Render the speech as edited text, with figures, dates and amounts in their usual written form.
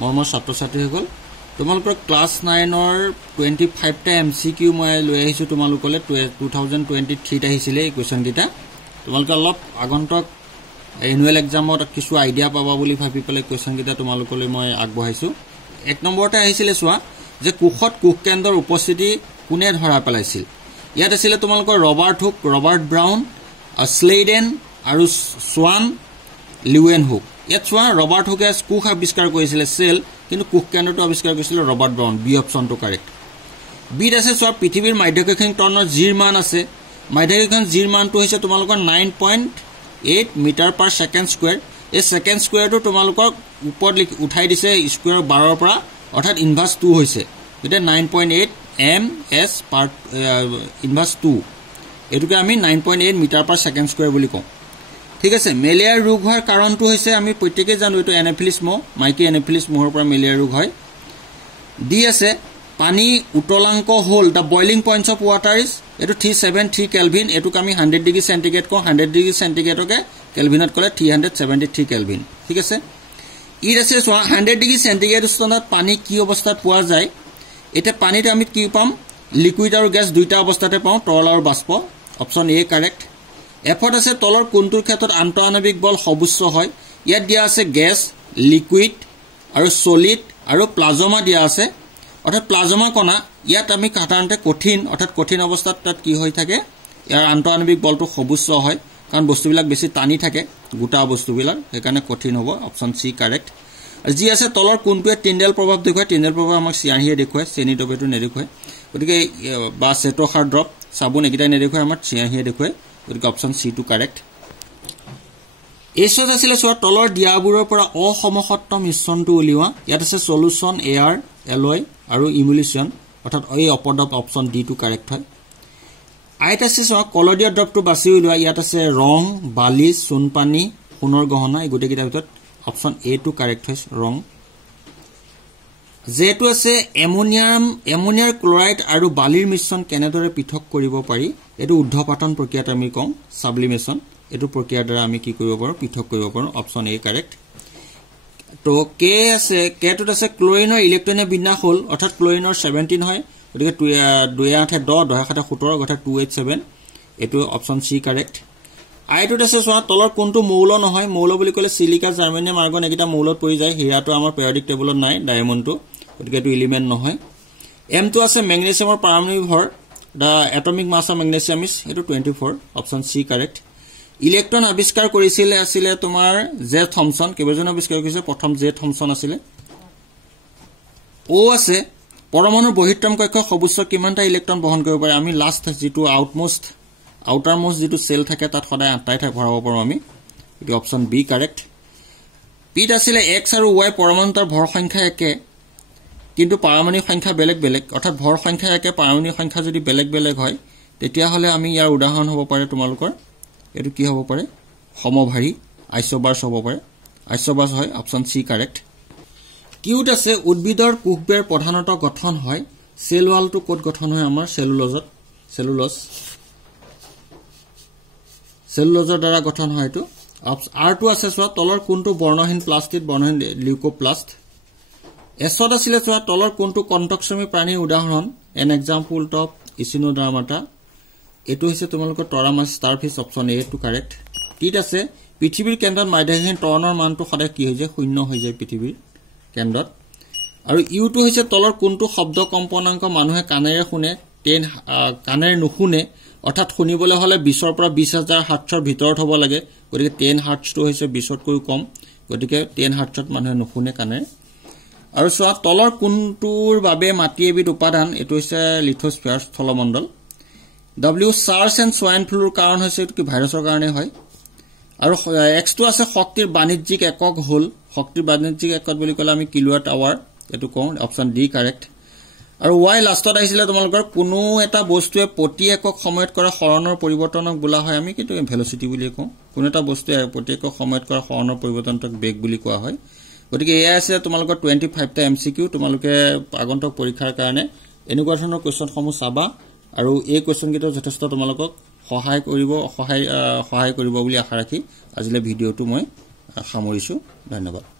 মৰমৰ ছাত্ৰ ছাত্ৰীসকল তোমালোকৰ ক্লাছ 9 ৰ 25 টা এমসিকিউ মই লৈ আহিছো তোমালোকলে 2023 ত আহিছিলে এই কোৱেশ্চন কিটা তোমালোকে অলপ আগন্তুক এনুৱেল এক্সামত কিছু আইডিয়া পাবা বুলি ভাবি পেলাই কোৱেশ্চন কিটা তোমালোকলৈ মই আগবঢ়াইছো এক নম্বৰতে আহিছিলে চোৱা যে কুখত কুখ কেন্দ্ৰৰ উপস্থিতি কোনে ধৰা পেলাইছিল ইয়াত আছিল তোমালোকৰ ৰবাৰ্ট হুক ৰবাৰ্ট ব্ৰাউন স্লেডেন আৰু সোৱান লিউয়েন হুক ইয়াত চোৱা ৰবাৰ্ট হুকে কুখ আৱিষ্কাৰ কৰিছিল সেল কিন্তু কুখ কেন্দ্ৰটো আৱিষ্কাৰ কৰিছিল ৰবাৰ্ট ব্ৰাউন বি অপচনটো কাৰেক্ট বিত আছে চোৱা পৃথিৱীৰ মাধ্যকক্ষিক তৰণৰ জিৰ মান আছে মাধ্যকক্ষিক জিৰ মানটো হৈছে তোমালোকৰ 9.8 মিটাৰ পাৰ সেকেন্ড স্কয়াৰ এই সেকেন্ড স্কয়াৰটো তোমালোকক ওপৰত উঠাই দিছে স্কয়াৰ 12 ৰ পৰা অৰ্থাৎ ইনভাৰ্স 2 হৈছে এটা 9.8 এম এস পাৰ ইনভাৰ্স 2 এটুকে আমি 9.8 মিটাৰ পাৰ সেকেন্ড স্কয়াৰ বুলি কওঁ ঠিক আছে মেলেৰিয়া ৰোগ হোৱাৰ কাৰণটো হৈছে আমি প্ৰত্যেককে জানো এটো এনাফিলিস মহ মাইকি এনাফিলিস মহৰ পৰা মেলেৰিয়া ৰোগ হয় ডি আছে পানী উতলাংক হল the boiling points of water is এটো 373 কেলভিন এটুক আমি 100 ডিগ্ৰী সেন্টিগ্ৰেড কওঁ 100 ডিগ্ৰী সেন্টিগ্ৰেডকে কেলভিনত কলে 373 কেলভিন ঠিক আছে ইৰ আছে 100 ডিগ্ৰী সেন্টিগ্ৰেড উষ্ণতাত পানী কি অৱস্থাত পোৱা যায় এটা পানীতে আমি কি পাম লিকুইড আৰু গ্যাস দুইটা অৱস্থাতে পাওঁ তৰল আৰু বাষ্প অপচন এ কাৰেক্ট এফত আছে তলৰ কোনটোৰ ক্ষেত্ৰত আন্তঃআণৱিক বল সবুচ্চ হয় ইয়াত দিয়া আছে গ্যাস লিকুইড আৰু সলিড আৰু প্লাজমা দিয়া আছে অৰ্থাৎ প্লাজমা কণা ইয়াত আমি সাধাৰণতে কঠিন অৰ্থাৎ কঠিন অৱস্থাত তাত কি হৈ থাকে ইয়াৰ আন্তঃআণৱিক বলটো সবুচ্চ হয় কাৰণ বস্তুবিলাক বেছি টানি থাকে গোটা বস্তুবিলাক সেইকাৰণে কঠিন হ'ব অপচন সি কাৰেক্ট যি আছে তলৰ কোনটোৱে টিন্ডেল প্ৰভাৱ দেখুৱায় টিন্ডেল প্ৰভাৱ আমাক চিয়াঁহিয়ে দেখুৱায় চেনি ডবেটো নেদেখুৱায় গতিকে বা চেটোখাৰ ড্ৰপ সাবুন একিটা নেদেখুৱায় আমাৰ চিয়াঁহিয়ে দেখুৱায় গতিকে অপচন সি টু কাৰেক্ট এছত আছিল চোৱা তলৰ দিয়াবোৰৰ পৰা অসমসত্ব মিশ্ৰণটো উলিওৱা ইয়াত আছে সলিউশন এয়াৰ এলয় আৰু ইমুলেশন অৰ্থাৎ এই অপডপ অপচন ডি টু কাৰেক্ট হয় আইত আছে চোৱা কলডিয়া ড্ৰপটো বাছি উলিওৱা ইয়াত আছে ৰং বালি চুনপানী সোণৰ গহনা এই গোটেই কিটাৰ ভিতৰত অপচন এ টু কাৰেক্ট হয় ৰং যেটো আছে এমোনিয়াৰ ক্লোৰাইড আৰু বালিৰ মিশ্ৰণ কেনেদৰে পৃথক কৰিব পাৰি এটো উদ্ধপাতন প্ৰক্ৰিয়াত আমি কওঁ সাবলিমেশন এটো প্ৰক্ৰিয়াৰ দ্বাৰা আমি কি কৰিব পাৰো পৃথক কৰিব পাৰো অপচন এ কাৰেক্ট তো কে আছে কেটোত আছে ক্লোৰিনৰ ইলেক্ট্ৰনে বিন্যাস হল অৰ্থাৎ ক্লোৰিনৰ 17 হয় গতিকে 2 8 10 10 7 17 অৰ্থাৎ 287 এটো অপচন সি কাৰেক্ট আইটোত আছে চোৱা তলৰ কোনটো মৌল নহয় মৌল বুলি কলে সিলিকা জাৰ্মেনিয়াম আৰ্গন একিটা মৌলত পৰি যায় হিৰাটো আমাৰ পেৰিয়ডিক টেবুলত নাই ডায়মণ্ডটো গতিকে এটো এলিমেন্ট নহয় এম টো আছে মেগনেছিয়ামৰ পাৰমাণবিক ভৰ the atomic mass of magnesium is এটো 24 অপচন সি কাৰেক্ট ইলেক্ট্ৰন আৱিষ্কাৰ কৰিছিল আছিল তোমাৰ জে থমসন কেবজন আৱিষ্কাৰ কৰিছে প্ৰথম জে থমসন আছিল ও আছে পৰমাণুৰ বহিত্ৰম কক্ষ সবুচ্চ কিমানটা ইলেক্ট্ৰন বহন কৰিব পাৰে আমি লাষ্ট যেটো আউটাৰমোস্ট যেটো সেল থাকে তাত সদায় 8টাই থাকে ভৰাব পাৰো আমি এটো অপচন বি কাৰেক্ট পিত আছিল x আৰু y পৰমাণুৰ ভৰ সংখ্যা একে কিন্তু পাৰমাণবিক সংখ্যা বেলেগ বেলেগ অৰ্থাৎ ভৰ সংখ্যা একে পাৰমাণবিক সংখ্যা যদি বেলেগ বেলেগ হয় তেতিয়া হলে আমি ইয়াৰ উদাহৰণ হ'ব পাৰে তোমালোকৰ এটো কি হ'ব পাৰে সমভাৰী আইসোবাৰ্স হ'ব পাৰে আইসোবাৰ্স হয় অপচন সি কাৰেক্ট কিউট আছে উদ্ভিদৰ কোষবেৰ প্ৰধানত গঠন হয় সেল ওয়ালটো কোড গঠন হয় আমাৰ সেলুলোজৰ দ্বাৰা গঠন হয় এটো আৰ টু আছে চোৱা তলৰ কোনটো বৰ্ণহীন প্লাষ্টিক বৰ্ণহীন লিউকোপ্লাষ্ট এছত আছিল চোৱা তলৰ কোনটো কণ্টকশ্ৰমী প্ৰাণীৰ উদাহৰণ এন এক্সাম্পল অফ ইচিনোডাৰ্মাটা এটো হৈছে তোমালোকৰ টৰামাছ ষ্টাৰফিশ অপচন এ টু কাৰেক্ট টিত আছে পৃথিৱীৰ কেন্দ্ৰত মাধ্যকক্ষিক ত্বৰণৰ মানটো সদায় কি হৈ যায় শূন্য হৈ যায় পৃথিৱীৰ কেন্দ্ৰত আৰু ইউ টু হৈছে তলৰ কোনটো শব্দ কম্পনাংক মানুহে কানেৰে শুনে কানেৰে নুশুনে অৰ্থাৎ শুনিবলৈ হলে 20 ৰ পৰা 20000 হাৰ্টছৰ ভিতৰত হ'ব লাগে গতিকে 10 হাৰ্টছটো হৈছে 20 তকৈ কম গতিকে 10 হাৰ্টছত মানুহে নুশুনে কানে আৰু চোৱা তলৰ কোনটোৰ বাবে মাটি এবিধ উপাদান এটো হৈছে lithosphere স্থলমণ্ডল W search and swine ফ্লুৰ কাৰণ হৈছে কি ভাইৰাছৰ কাৰণে হয় আৰু এক্স টো আছে শক্তিৰ বাণিজ্যিক একক হল শক্তিৰ বাণিজ্যিক একক বুলি কলে আমি কিলোৱাট আৱাৰ এটো কওঁ অপচন ডি কাৰেক্ট আৰু ওয়াই লাষ্টত আহিছিল তোমালোকৰ কোনো এটা বস্তুৱে প্ৰতি একক সময়ত কৰা হৰণৰ পৰিৱৰ্তনক বোলা হয় আমি কিন্তু ভেলোচিটি বুলি কওঁ কোনো এটা বস্তুৱে প্ৰতি একক সময়ত কৰা হৰণৰ পৰিৱৰ্তনক বেগ বুলি কোৱা হয় গতিকে এয়া আছে তোমালোকৰ 25 টা এমসিকিউ তোমালোকে আগন্তুক পৰীক্ষাৰ কাৰণে এনেকুৱা ধৰণৰ কোৱেশ্চন সমূহ চাবা আৰু এই কোৱেশ্চন কিটা যথেষ্ট তোমালোকক সহায় কৰিব বুলি আশা ৰাখি আজিলে ভিডিওটো মই সামৰিছো ধন্যবাদ